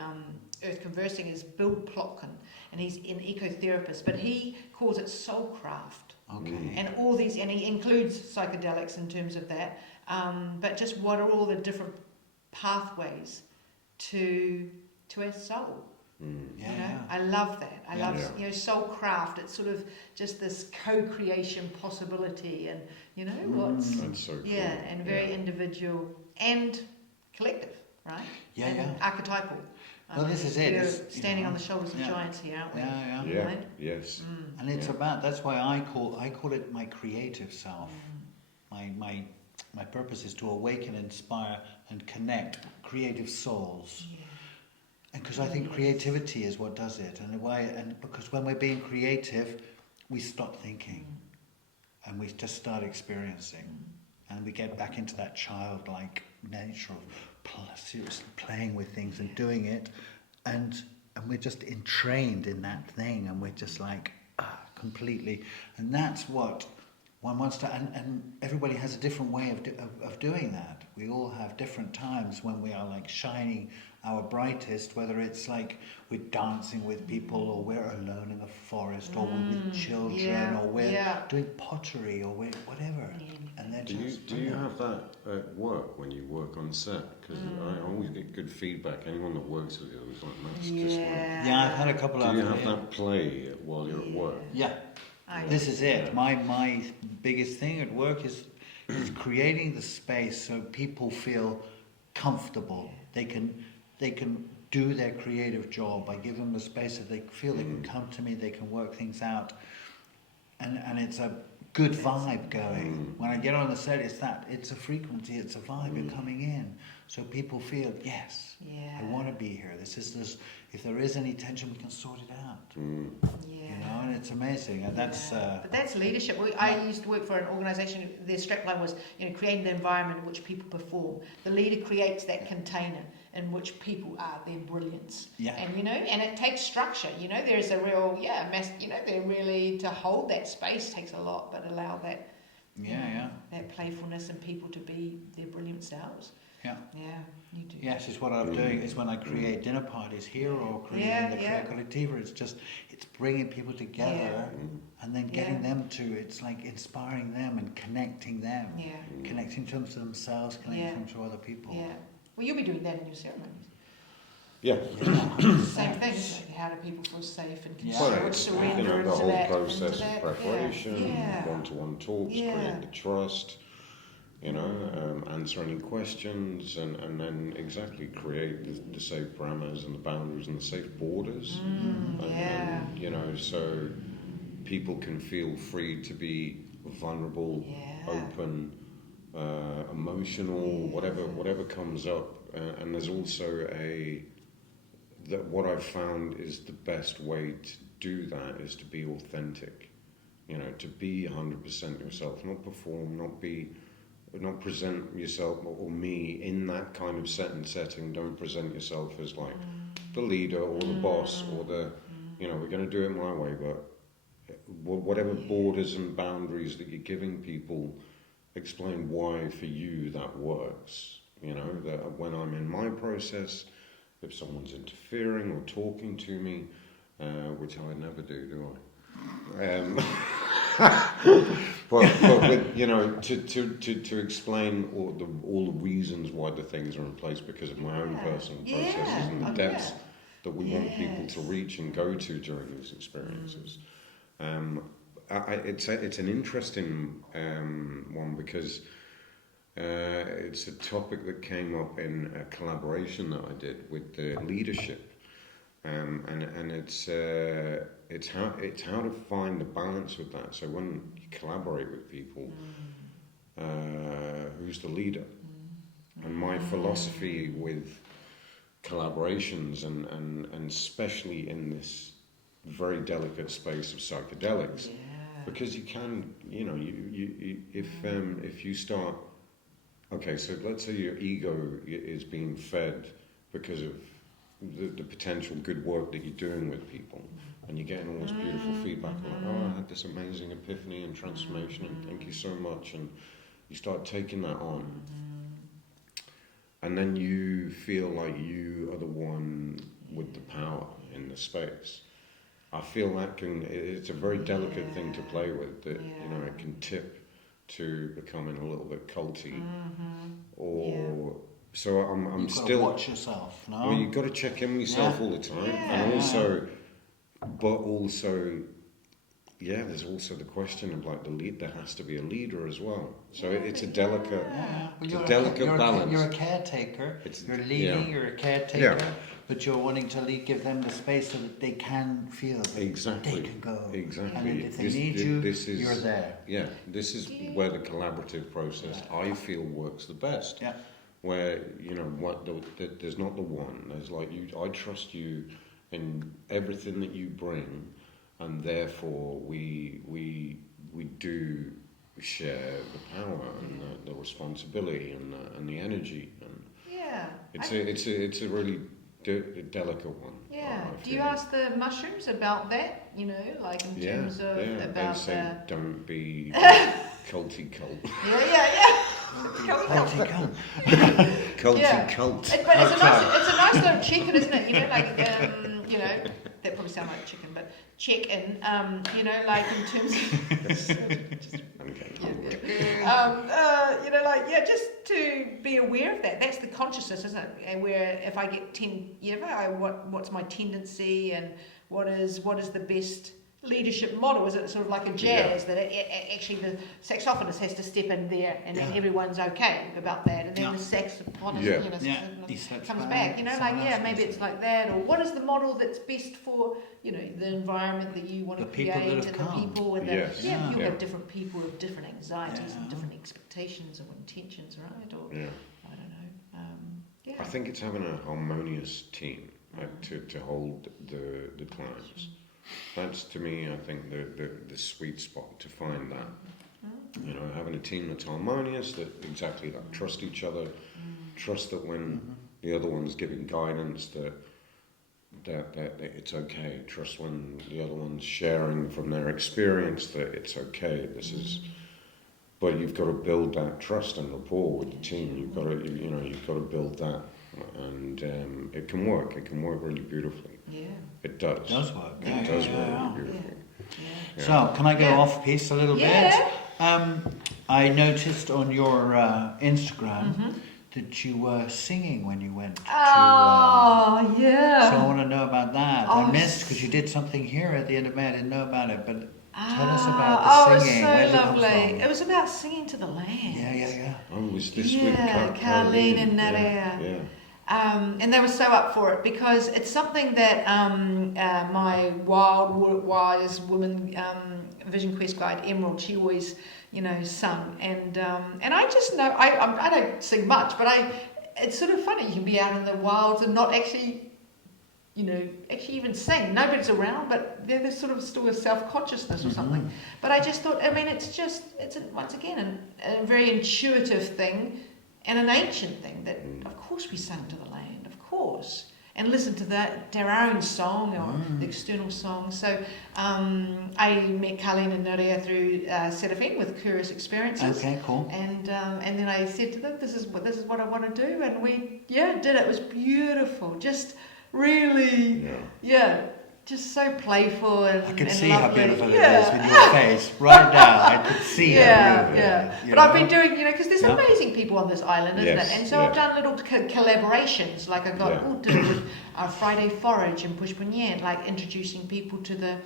Earth Conversing is, Bill Plotkin, and he's an ecotherapist, but he calls it soulcraft. Okay. And all these, and he includes psychedelics in terms of that. But just what are all the different pathways to our soul? Yeah, You know, yeah. I love that. I love, Yeah. soul craft. It's sort of just this co-creation possibility, and what's That's so cool. and very individual and collective, right? Yeah, and yeah. archetypal. Well, this is it. We're It's, standing on the shoulders of yeah. giants here, aren't we? Yeah, yeah. Yeah. Right? Yes. And it's Yeah. about, that's why I call it my creative self. My purpose is to awaken, inspire, and connect creative souls. Yeah. And because I think creativity is what does it, and because when we're being creative, we stop thinking, and we just start experiencing, and we get back into that childlike nature of seriously playing with things and doing it, and we're just entrained in that thing, and we're just like completely, and that's what one wants to, and everybody has a different way of doing that. We all have different times when we are like shining our brightest, whether it's like we're dancing with people, or we're alone in the forest, or we're with children, or we're doing pottery, or we're whatever. And then Do you have that at work when you work on set? Because I always get good feedback. Anyone that works with you is like, that's just like... Yeah, I've had a couple of... Do you have that play while you're at work? Yeah. This is it. My biggest thing at work is creating the space so people feel comfortable. They can do their creative job. I give them the space that they feel they can come to me, they can work things out, and it's a good vibe going. When I get on the set, it's a frequency, it's a vibe. You're coming in, so people feel, yes, I want to be here. This. If there is any tension, we can sort it out. And it's amazing. And that's. But that's leadership. I used to work for an organisation. Their strapline was, creating the environment in which people perform. The leader creates that container in which people are their brilliance. Yeah. And and it takes structure. There's a real they're really, to hold that space takes a lot, but allow that. That playfulness and people to be their brilliant selves. Yeah. Yeah, you do. Yes, it's what I'm doing. It's when I create dinner parties here, or creating the Collectiva. It's bringing people together and then getting them to. It's like inspiring them and connecting them. Yeah. Connecting them to themselves, connecting them to other people. Yeah. Well, you'll be doing that in your ceremonies. Yeah. Same thing, isn't it? How do people feel safe and Well, can it's, surrender into the whole that? process into of that. preparation, one-to-one talks, create the trust, answer any questions, and then exactly create the safe parameters and the boundaries and the safe borders. And, so people can feel free to be vulnerable, open, emotional, whatever comes up. And there's also that what I've found is the best way to do that is to be authentic, to be 100% yourself, not perform, not present yourself or me in that kind of set and setting. Don't present yourself as like the leader or the boss or the, we're going to do it my way, but whatever borders and boundaries that you're giving people, explain why for you that works. That when I'm in my process, if someone's interfering or talking to me, which I never do I? But with, to explain all the reasons why the things are in place because of my own personal processes and the depths that we want people to reach and go to during these experiences. It's an interesting one because it's a topic that came up in a collaboration that I did with the leadership, and it's how to find the balance with that. So when you collaborate with people, who's the leader? And my philosophy with collaborations and especially in this very delicate space of psychedelics, because you can, if you start. Okay, so let's say your ego is being fed because of the potential good work that you're doing with people, and you're getting all this beautiful feedback, like, I had this amazing epiphany and transformation, and thank you so much, and you start taking that on, and then you feel like you are the one with the power in the space. I feel it's a very delicate thing to play with, that, it can tip to becoming a little bit culty, or So I'm You've got still to watch yourself. No. Well, you've got to check in with yourself all the time, and also, there's also the question of like the lead. There has to be a leader as well. So it's a delicate, balance. You're a caretaker. You're leading. You're a caretaker. Yeah. But you're wanting to give them the space so that they can feel that Exactly. they can go. Exactly. And if they need you, you're there. Yeah, this is where the collaborative process I feel works the best. Yeah. Where there's not the one. There's like I trust you in everything that you bring, and therefore we do share the power and the responsibility and the energy. And it's a really delicate one. Yeah. Do you ask the mushrooms about that? You know, like in terms of about they say don't be culty cult. Yeah. Culty cult. Culty cult. But it's a nice little chicken, isn't it? You know, like that probably sounds like chicken, but check in. You know, like in terms of just to be aware of that. That's the consciousness, isn't it? And where if I get what's my tendency and what is the best leadership model? Is it sort of like a jazz that actually the saxophonist has to step in there and then everyone's okay about that, and then the saxophonist comes back. You know, maybe it's like that, or what is the model that's best for the environment that you want to create and the people and you'll have different people with different anxieties and different expectations or intentions, right? Or I don't know. I think it's having a harmonious team to hold the clients. That's, to me, I think the sweet spot to find that. Having a team that's harmonious, that trust each other, trust that when the other one's giving guidance, that it's okay. Trust when the other one's sharing from their experience, that it's okay. But you've got to build that trust and rapport with the team. You've got to build that, and it can work. It can work really beautifully. Yeah. It does. It does work. It does work really beautifully. Yeah. So, can I go off piece a little bit? I noticed on your Instagram that you were singing when you went to... So I want to know about that. I missed, because you did something here at the end of May. I didn't know about it, but tell us about the singing. It was so lovely. It was about singing to the land. Yeah. Oh, was this with Colleen and Nadia? Yeah. And they were so up for it, because it's something that my wise woman Vision Quest guide Emerald, she always sung, and I just know I don't sing much, but it's sort of funny, you can be out in the wilds and not actually even sing. Nobody's around, but there's sort of still a self-consciousness or something. But I just thought, it's once again a very intuitive thing. And an ancient thing that, of course, we sang to the land, of course, and listened to their own song or the external song. So I met Colleen and Nadia through Serafine with Curious Experiences. Okay, cool. And then I said to them, this is what I want to do, and we did it. It was beautiful, just really just so playful and I could see lovely. how beautiful it is in your face right now. I could see it. But I've been doing, because there's amazing people on this island, isn't it? And so I've done little collaborations, like I got with Friday Forage and Push Punyant, like introducing people to the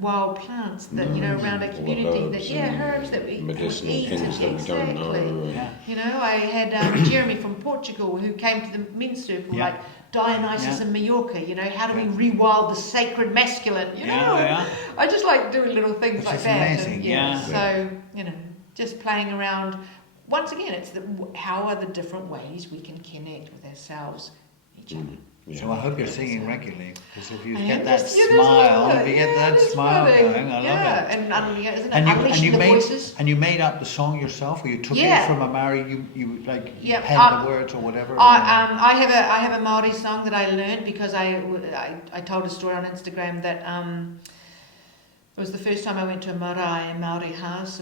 wild plants that around our community, herbs that we medicinal eat. things that we don't know. I had Jeremy from Portugal who came to the men's circle, like Dionysus and Majorca. How do we rewild the sacred masculine? I just like doing little things Which like is that. amazing. So just playing around. Once again, it's how are the different ways we can connect with ourselves, each other. Yeah. So I hope you're singing regularly, because if you get that smile, going, I love it. Unleashing the voices. And you made up the song yourself, or you took it from a Maori, you penned the words or whatever? I have a Maori song that I learned because I told a story on Instagram that it was the first time I went to a Maori house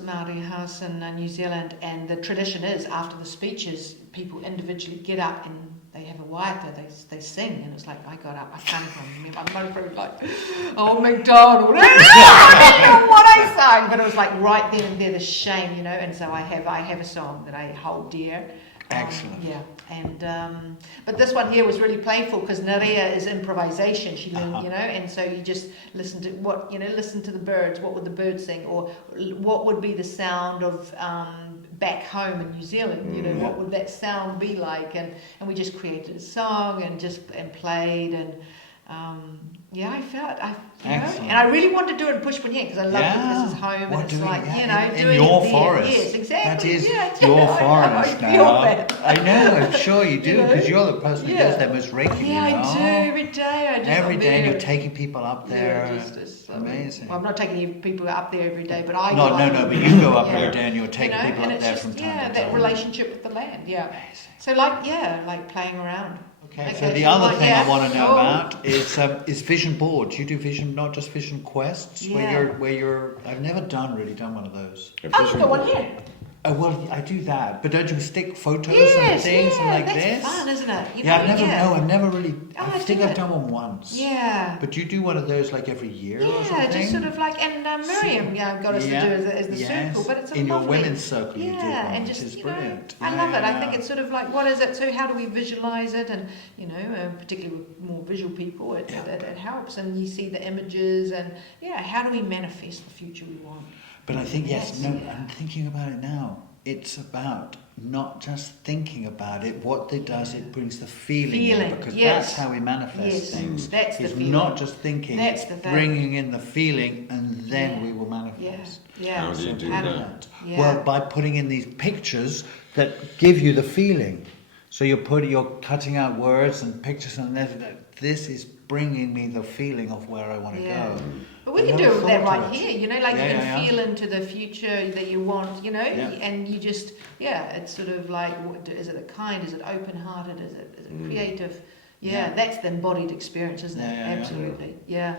in New Zealand, and the tradition is after the speeches, people individually get up and they have a waiata, they sing, and it's like I got up, I can't even remember, I'm not very like, McDonald, I don't know what I sang, but it was like right then and there, the shame, and so I have a song that I hold dear, Excellent. Yeah, and but this one here was really playful because Nerea is improvisation. She learned, and so you just listen to the birds. What would the birds sing, or what would be the sound of back home in New Zealand? What would that sound be like? And we just created a song and played and. Excellent. And I really want to do it in Pushpinyan because I love it. This is home, Well, and it's like in doing your it forest. there. Yes, exactly. That is your forest now. I know. I'm sure you do because you're the person who does that most regularly. Yeah, I do every day. Every day, and you're taking people up there. It's amazing. Well, I'm not taking people up there every day, but I No, but you go up every day and you're taking people and up it's there just, from time to time. that relationship with the land. Yeah. Amazing. So like playing around. Okay, so the other thing I want to know about is vision boards. You do vision, not just vision quests, where you're. I've never really done one of those. I've got one here. Oh, well, I do that, but don't you stick photos and things and like that's this? fun, isn't it? I've never really. Oh, I think I've done one once. Yeah. But you do one of those like every year or something? Yeah, just sort of like, and Miriam got us to do as the circle, but it's a in lovely, your women's circle you did one, and which just, is brilliant. I love it. I think it's sort of like, what is it? So how do we visualize it? And, particularly with more visual people, it helps. And you see the images and, how do we manifest the future we want? But I think, I'm thinking about it now. It's about not just thinking about it. What it does, it brings the feeling in, because that's how we manifest things. That's the it's feeling. not just thinking. That's it's the thing. bringing in the feeling, and then we will manifest. Yeah. How do you do that? Yeah. Well, by putting in these pictures that give you the feeling. So you're cutting out words and pictures, and this is bringing me the feeling of where I want to go. But we can do that right here, you can feel into the future that you want, and you just, it's sort of like, is it kind, is it open-hearted, is it creative? That's the embodied experience, isn't it? Absolutely. Yeah,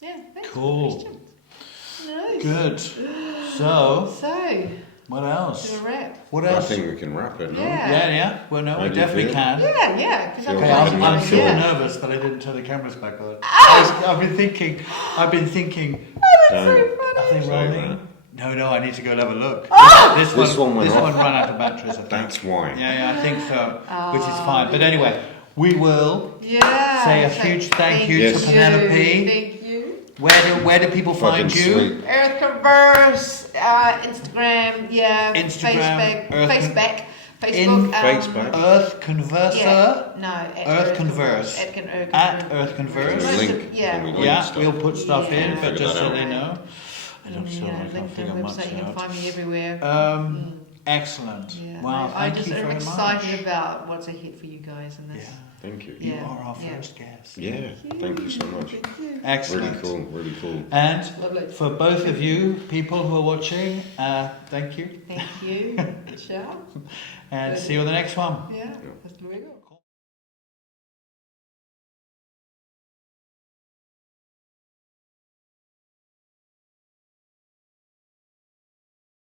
thanks Cool. for the questions. Nice. Good. So, what else? Do a wrap. What else? I think we can wrap it, no? Yeah. Well, no, How we do you definitely feel? can. Yeah. I'm still nervous that I didn't turn the cameras back on. I've been thinking. That's so Are funny. they rolling? No, I need to go and have a look. This one went off. ran out of batteries, I think. That's why. Yeah, I think so. Which is fine. But anyway, we will say a huge thank you to Penelope. Thank you. Where do people find Fucking you? sweet. Earth Converse, Instagram, Facebook, Earth Converser. Earth Converse. At Earth Converse. There's a link. Yeah, we'll put stuff in, but Figure just that so out. they know. I don't feel like I'll LinkedIn figure much website, you can out. find me everywhere. Excellent. Wow, I thank just you am very excited much. about what's ahead for you guys in this. Thank you. You are our first guest. Yeah, thank you so much. Excellent. Really cool. And Lovely. for both of you people who are watching, thank you. Thank you. Ciao. And see you on the next one. Yeah.